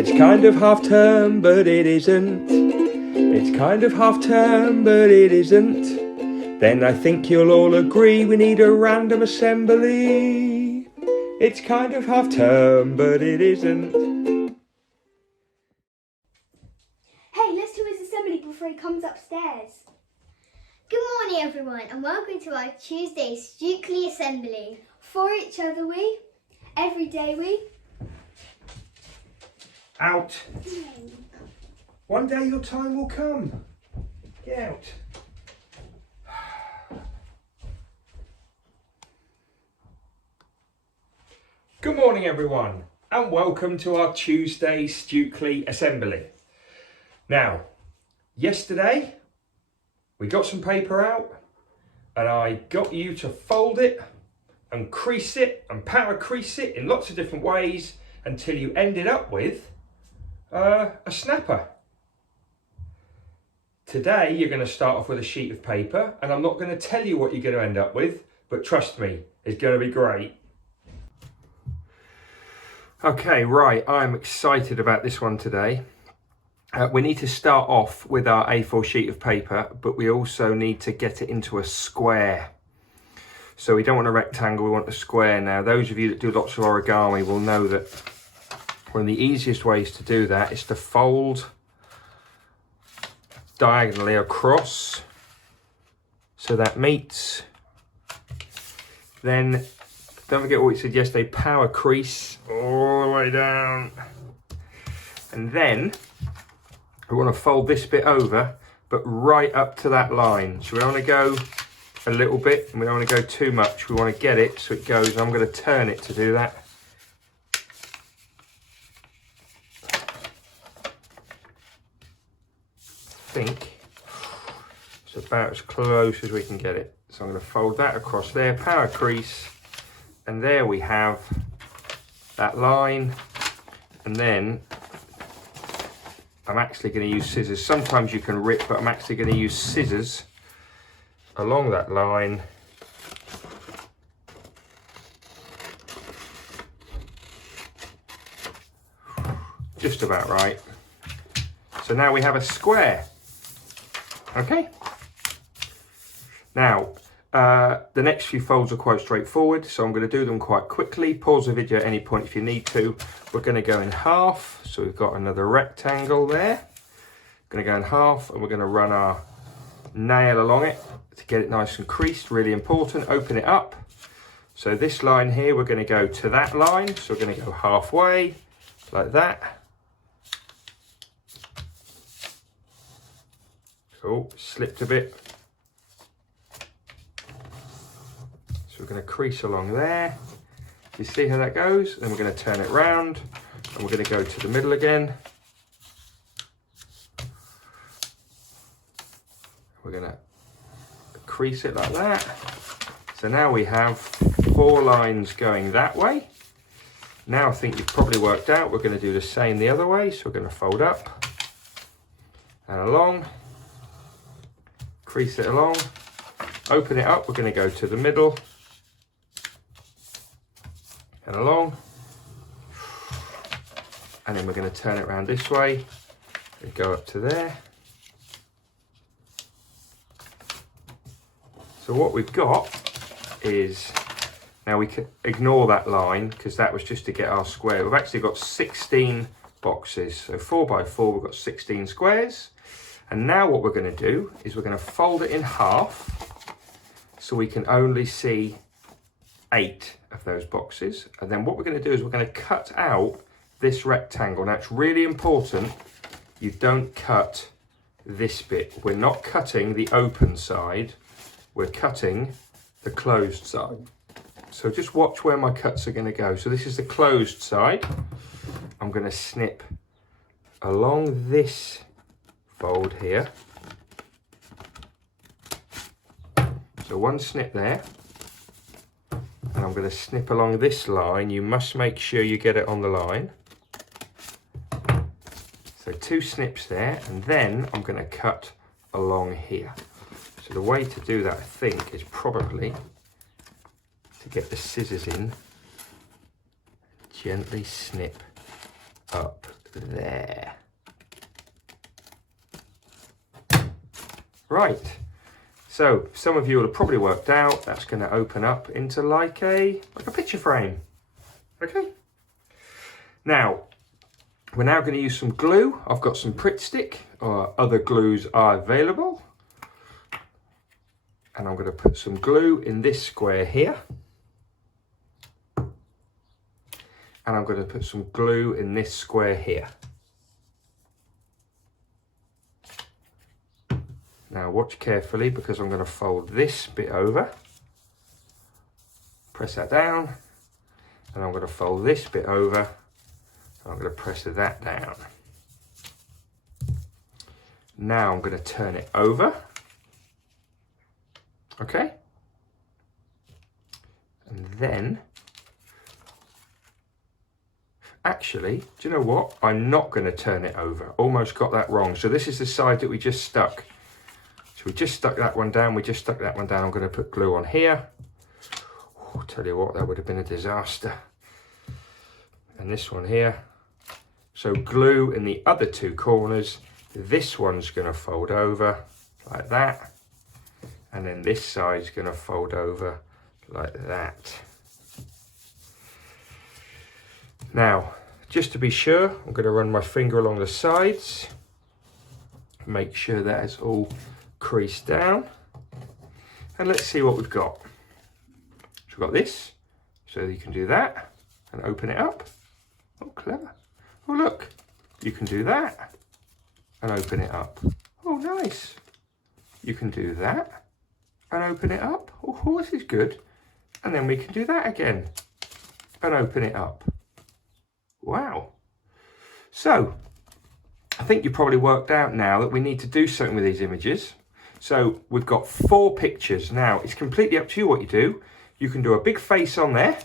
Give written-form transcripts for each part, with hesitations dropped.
It's kind of half term, but it isn't. It's kind of half term, but it isn't. Then I think you'll all agree we need a random assembly. It's kind of half term, but it isn't. Hey, let's do his assembly before he comes upstairs. Good morning everyone and welcome to our Tuesday Stukeley assembly. For each other we, every day we. Out. One day your time will come. Get out. Good morning everyone and welcome to our Tuesday Stukeley assembly. Now, yesterday we got some paper out and I got you to fold it and crease it and power crease it in lots of different ways until you ended up with a snapper. Today you're going to start off with a sheet of paper and I'm not going to tell you what you're going to end up with, but trust me, it's going to be great. Okay, right, I'm excited about this one today. We need to start off with our A4 sheet of paper, but we also need to get it into a square. So we don't want a rectangle, we want a square now. Those of you that do lots of origami will know that one of the easiest ways to do that is to fold diagonally across so that meets. Then don't forget what we said yesterday, power crease all the way down. And then we want to fold this bit over, but right up to that line. So we don't want to go a little bit and we don't want to go too much. We want to get it so it goes. I'm going to turn it to do that. I think it's about as close as we can get it. So I'm going to fold that across there, power crease, and there we have that line. And then I'm actually going to use scissors. Sometimes you can rip, but I'm actually going to use scissors along that line. Just about right. So now we have a square. Okay. Now, the next few folds are quite straightforward, so I'm going to do them quite quickly. Pause the video at any point if you need to. We're going to go in half, so we've got another rectangle there. Going to go in half, and we're going to run our nail along it to get it nice and creased. Really important. Open it up. So this line here, we're going to go to that line, so we're going to go halfway, like that. Cool, slipped a bit. So we're going to crease along there. You see how that goes? Then we're going to turn it round and we're going to go to the middle again. We're going to crease it like that. So now we have 4 lines going that way. Now I think you've probably worked out we're going to do the same the other way. So we're going to fold up and along. Crease it along, open it up, we're going to go to the middle and along, and then we're going to turn it around this way and go up to there. So what we've got is, now we can ignore that line because that was just to get our square. We've actually got 16 boxes, so 4 by 4, we've got 16 squares. And now what we're going to do is we're going to fold it in half so we can only see 8 of those boxes. And then what we're going to do is we're going to cut out this rectangle. Now it's really important you don't cut this bit. We're not cutting the open side, we're cutting the closed side. So just watch where my cuts are going to go. So this is the closed side. I'm going to snip along this fold here. So one snip there, and I'm going to snip along this line. You must make sure you get it on the line. So 2 snips there, and then I'm going to cut along here. So the way to do that, I think, is probably to get the scissors in, gently snip up there. Right, so some of you will have probably worked out that's going to open up into like a picture frame. Okay. Now, we're now going to use some glue. I've got some Pritt Stick, or other glues are available. And I'm going to put some glue in this square here. And I'm going to put some glue in this square here. Now watch carefully, because I'm going to fold this bit over. Press that down. And I'm going to fold this bit over. I'm going to press that down. Now I'm going to turn it over. Okay. And then, actually, do you know what? I'm not going to turn it over. Almost got that wrong. So this is the side that we just stuck. So we just stuck that one down. We just stuck that one down. I'm going to put glue on here. Oh, tell you what, that would have been a disaster. And this one here. So glue in the other two corners. This one's going to fold over like that. And then this side's going to fold over like that. Now, just to be sure, I'm going to run my finger along the sides. Make sure that is all creased down. And let's see what we've got. So we've got this, so you can do that and open it up. Oh, clever. Oh, look, you can do that and open it up. Oh, nice. You can do that and open it up. Oh, this is good. And then we can do that again and open it up. Wow. So, I think you probably worked out now that we need to do something with these images. So, we've got 4 pictures. Now, it's completely up to you what you do. You can do a big face on there,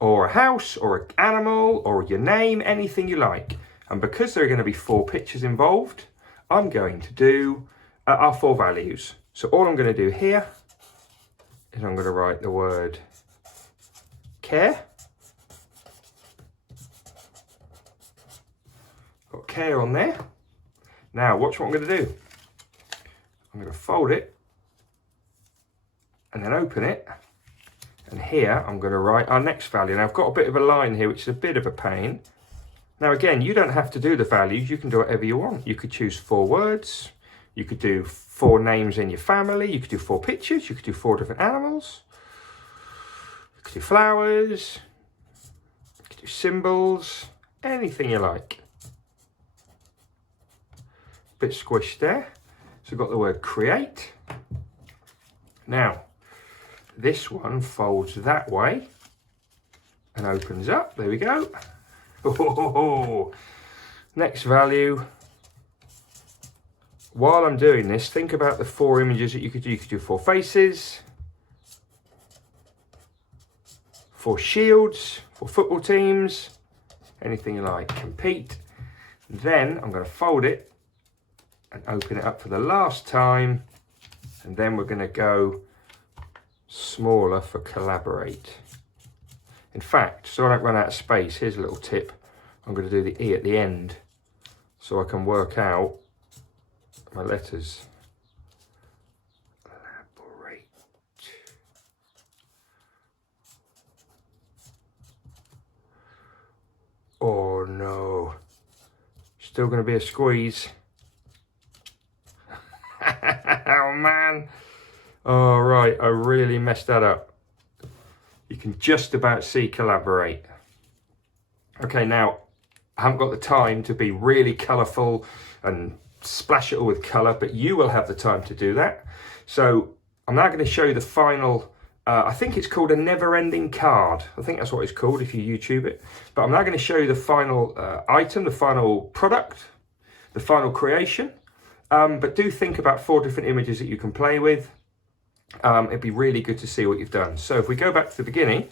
or a house, or an animal, or your name, anything you like. And because there are going to be 4 pictures involved, I'm going to do our 4 values. So all I'm going to do here is I'm going to write the word care. Got care on there. Now watch what I'm going to do. I'm going to fold it and then open it. And here I'm going to write our next value. Now I've got a bit of a line here, which is a bit of a pain. Now again, you don't have to do the values. You can do whatever you want. You could choose 4 words. You could do 4 names in your family. You could do 4 pictures. You could do 4 different animals. You could do flowers. You could do symbols. Anything you like. Bit squished there. So I've got the word create. Now, this one folds that way and opens up. There we go. Oh, next value. While I'm doing this, think about the 4 images that you could do. You could do 4 faces, 4 shields, 4 football teams, anything you like. Compete. Then I'm going to fold it and open it up for the last time. And then we're going to go smaller for collaborate. In fact, so I don't run out of space, here's a little tip. I'm going to do the E at the end so I can work out my letters. Collaborate. Oh no. Still going to be a squeeze. Oh man. Oh right, I really messed that up. You can just about see collaborate. Okay, now I haven't got the time to be really colourful and splash it all with colour, but you will have the time to do that. So I'm now going to show you the final, I think it's called a never-ending card. I think that's what it's called if you YouTube it. But I'm now going to show you the final item, the final product, the final creation. But do think about 4 different images that you can play with. It'd be really good to see what you've done. So if we go back to the beginning,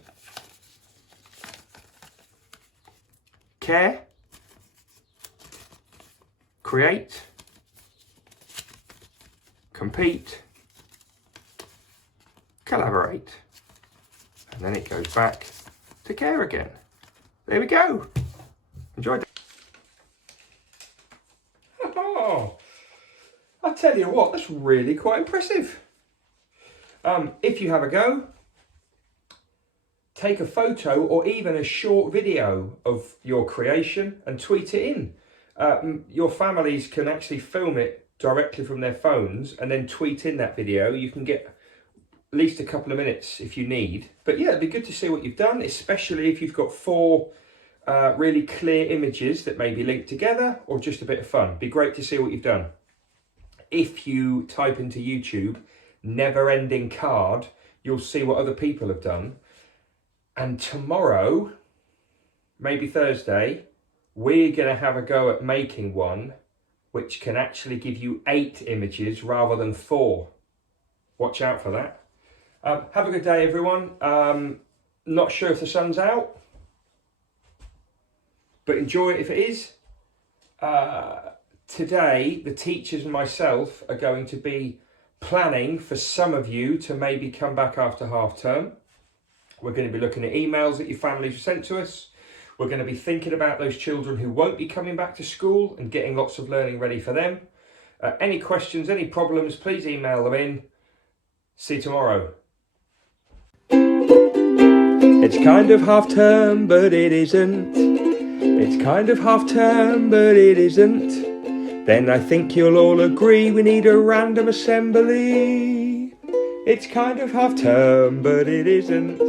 care, create, compete, collaborate, and then it goes back to care again. There we go. Enjoy that. I tell you what, that's really quite impressive. If you have a go, take a photo or even a short video of your creation and tweet it in. Your families can actually film it directly from their phones and then tweet in that video. You can get at least a couple of minutes if you need. But yeah, it'd be good to see what you've done, especially if you've got 4 really clear images that may be linked together or just a bit of fun. It'd be great to see what you've done. If you type into YouTube, never ending card, you'll see what other people have done. And tomorrow, maybe Thursday, we're going to have a go at making one which can actually give you 8 images rather than 4. Watch out for that. Have a good day, everyone. Not sure if the sun's out, but enjoy it if it is. Today, the teachers and myself are going to be planning for some of you to maybe come back after half term. We're going to be looking at emails that your families have sent to us. We're going to be thinking about those children who won't be coming back to school and getting lots of learning ready for them. Any questions, any problems, please email them in. See you tomorrow. It's kind of half term, but it isn't. It's kind of half term, but it isn't. Then I think you'll all agree we need a random assembly. It's kind of half term, but it isn't.